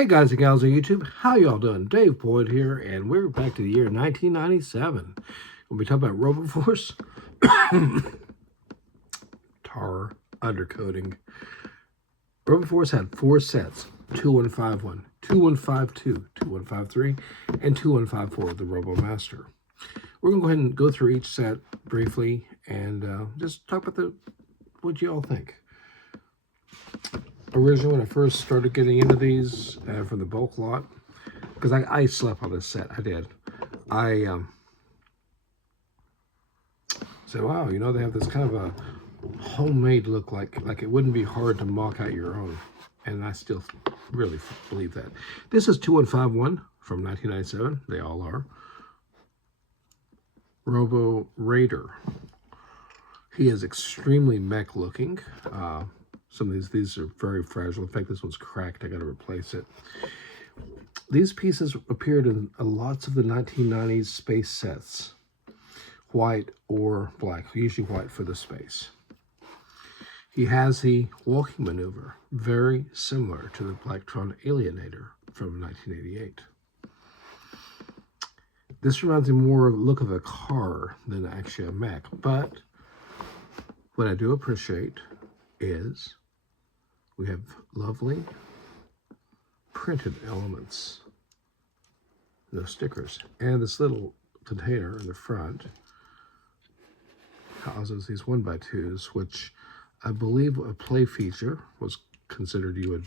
Hey guys and gals on YouTube, how y'all doing? Dave Boyd here, and we're back to the year 1997. When we talk about Robo Force, tar, undercoating. Robo Force had 4 sets, 2151, 2152, 2153, and 2154, the Robo Master. We're going to go ahead and go through each set briefly and just talk about what you all think. Originally, when I first started getting into these from the bulk lot, because I slept on this set, I did. I said, wow, you know, they have this kind of a homemade look, like it wouldn't be hard to mock out your own. And I still really believe that. This is 2151 from 1997. They all are. Robo Raider. He is extremely mech looking. Some of these are very fragile. In fact, this one's cracked. I got to replace it. These pieces appeared in lots of the 1990s space sets, white or black, usually white for the space. He has the walking maneuver, very similar to the Blacktron Alienator from 1988. This reminds me more of the look of a car than actually a mech, but what I do appreciate is we have lovely printed elements, no stickers, and this little container in the front houses these 1x2s, which I believe a play feature was considered. You would,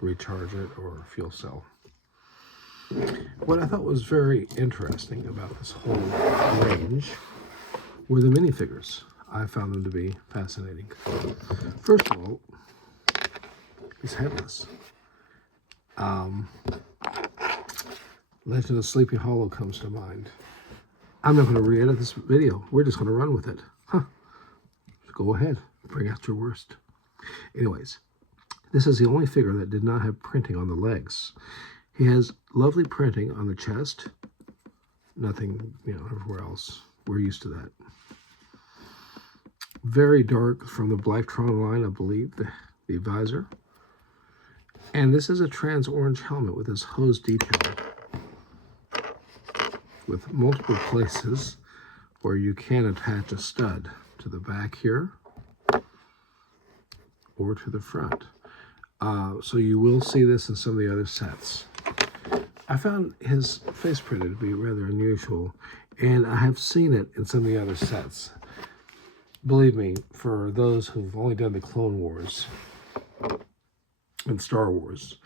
recharge it or fuel cell. What I thought was very interesting about this whole range were the minifigures. I found them to be fascinating. First of all, he's headless. Legend of Sleepy Hollow comes to mind. I'm not going to re-edit this video. We're just going to run with it. Go ahead. Bring out your worst. Anyways, this is the only figure that did not have printing on the legs. He has lovely printing on the chest. Nothing, everywhere else. We're used to that. Very dark from the Blacktron line, I believe, the visor. And this is a trans orange helmet with this hose detail, with multiple places where you can attach a stud to the back here or to the front. So you will see this in some of the other sets. I found his face printed to be rather unusual, and I have seen it in some of the other sets. Believe me, for those who've only done the Clone Wars and Star Wars,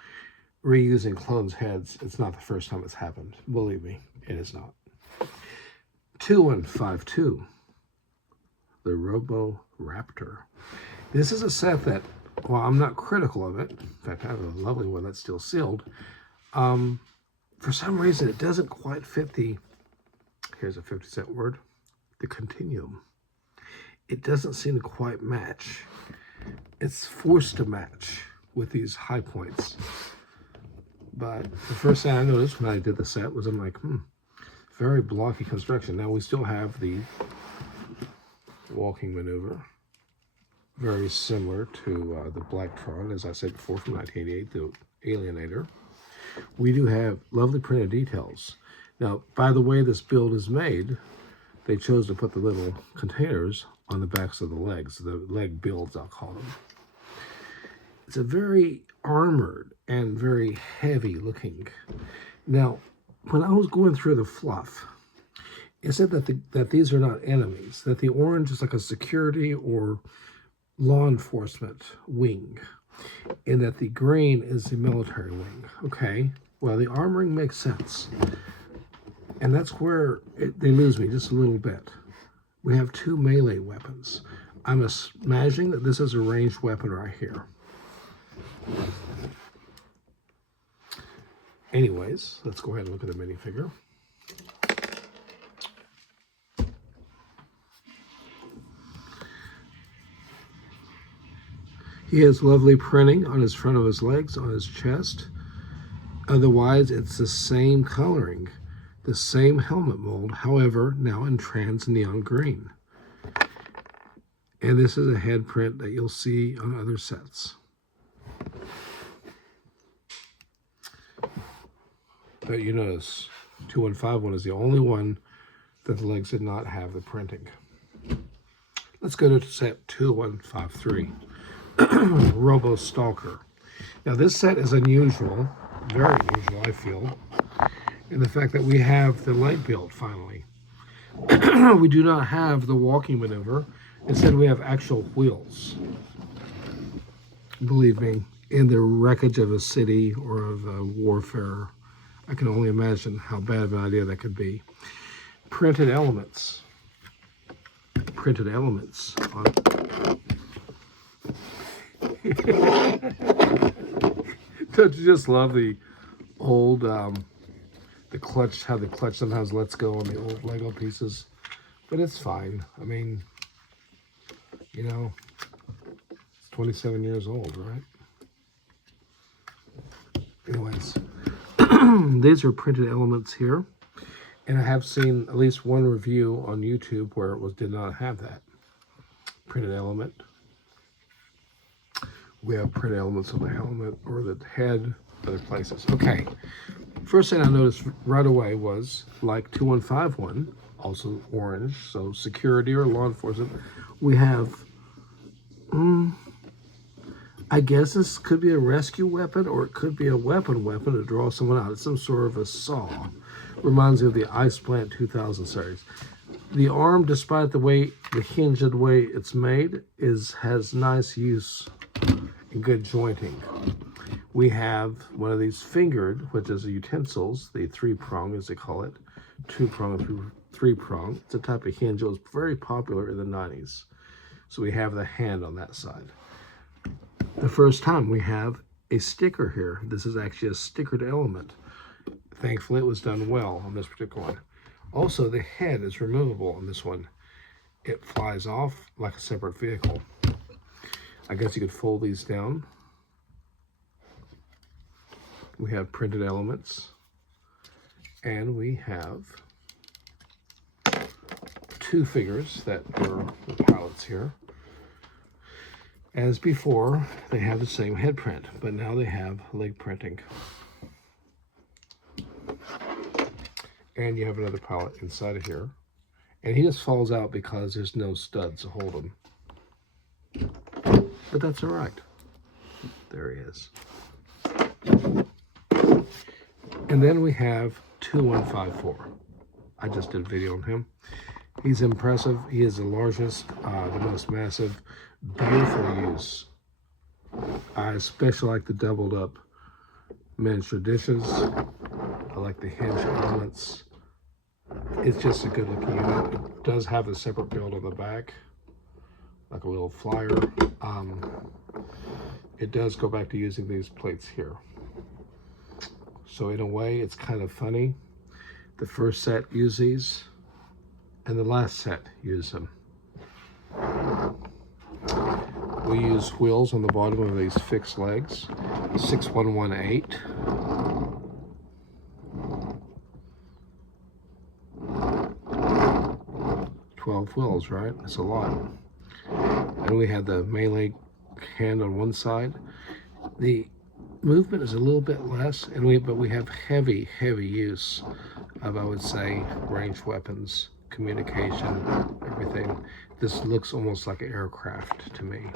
reusing clones' heads, it's not the first time it's happened. Believe me, it is not. 2152, the Robo Raptor. This is a set that, while I'm not critical of it, in fact, I have a lovely one that's still sealed, for some reason it doesn't quite fit here's a 50-cent word, the continuum. It doesn't seem to quite match. It's forced to match with these high points. But the first thing I noticed when I did the set was I'm like, very blocky construction. Now we still have the walking maneuver, very similar to the Blacktron, as I said before, from 1988, the Alienator. We do have lovely printed details. Now, by the way this build is made, they chose to put the little containers on the backs of the legs, the leg builds, I'll call them. It's a very armored and very heavy looking. Now, when I was going through the fluff, it said that these are not enemies, that the orange is like a security or law enforcement wing, and that the green is the military wing. Okay, well, the armoring makes sense. And that's where they lose me just a little bit. We have 2 melee weapons. I'm imagining that this is a ranged weapon right here. Anyways, let's go ahead and look at the minifigure. He has lovely printing on his front of his legs, on his chest. Otherwise, it's the same coloring, the same helmet mold, however, now in trans neon green. And this is a head print that you'll see on other sets. But you notice 2151 is the only one that the legs did not have the printing. Let's go to set 2153, Robo Stalker. Now this set is unusual, very unusual I feel, in the fact that we have the leg build finally. We do not have the walking maneuver. Instead we have actual wheels. Believe me, in the wreckage of a city or of a warfare, I can only imagine how bad of an idea that could be. Printed elements. Printed elements on Don't you just love the old the clutch, how the clutch sometimes lets go on the old Lego pieces? But it's fine. I mean, you know, it's 27 years old, right? Anyways, these are printed elements here. And I have seen at least one review on YouTube where it did not have that printed element. We have printed elements on the helmet or the head, other places. Okay, first thing I noticed right away was, like 2151, also orange, so security or law enforcement, we have, I guess this could be a rescue weapon or it could be a weapon to draw someone out. It's some sort of a saw. Reminds me of the Ice Plant 2000 series. The arm, despite the way, the hinge of the way it's made, has nice use and good jointing. We have one of these fingered, which is utensils, the 3-prong as they call it, 2-prong, 3-prong. It's a type of hinge that was very popular in the 90s. So we have the hand on that side. The first time we have a sticker here. This is actually a stickered element. Thankfully, it was done well on this particular one. Also, the head is removable on this one. It flies off like a separate vehicle. I guess you could fold these down. We have printed elements. And we have 2 figures that were the pilots here. As before, they have the same head print, but now they have leg printing. And you have another pilot inside of here. And he just falls out because there's no studs to hold him. But that's all right. There he is. And then we have 2154. I just did a video on him. He's impressive. He is the largest, the most massive, beautiful use. I especially like the doubled up miniature dishes. I like the hinge elements. It's just a good looking unit. It does have a separate build on the back, like a little flyer. It does go back to using these plates here. So in a way, it's kind of funny. The first set used these, and the last set used them. We use wheels on the bottom of these fixed legs, 6118. 12 wheels, right? That's a lot. And we have the melee hand on one side. The movement is a little bit less, but we have heavy use of, I would say, ranged weapons, communication, everything. This looks almost like an aircraft to me.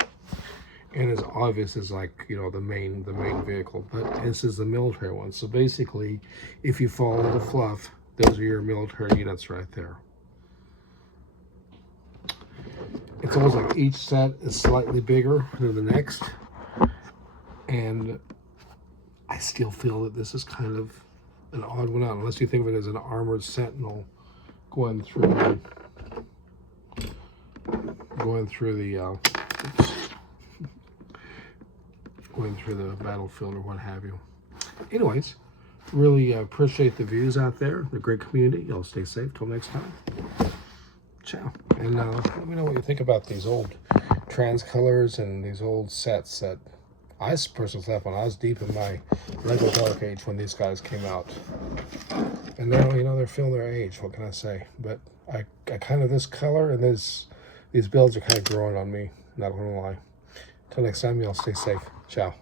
And as obvious as, like, you know, the main vehicle, but this is the military one. So basically, if you follow the fluff, those are your military units right there. It's almost like each set is slightly bigger than the next. And I still feel that this is kind of an odd one out, unless you think of it as an armored sentinel going through the battlefield or what have you. Anyways, really appreciate the views out there, the great community. Y'all stay safe till next time. Ciao. And let me know what you think about these old trans colors and these old sets that I personally thought when I was deep in my Lego Dark Age when these guys came out. And now, you know, they're feeling their age. What can I say? But I kind of, this color and these builds are kind of growing on me. Not gonna lie. Till next time, y'all stay safe. Ciao.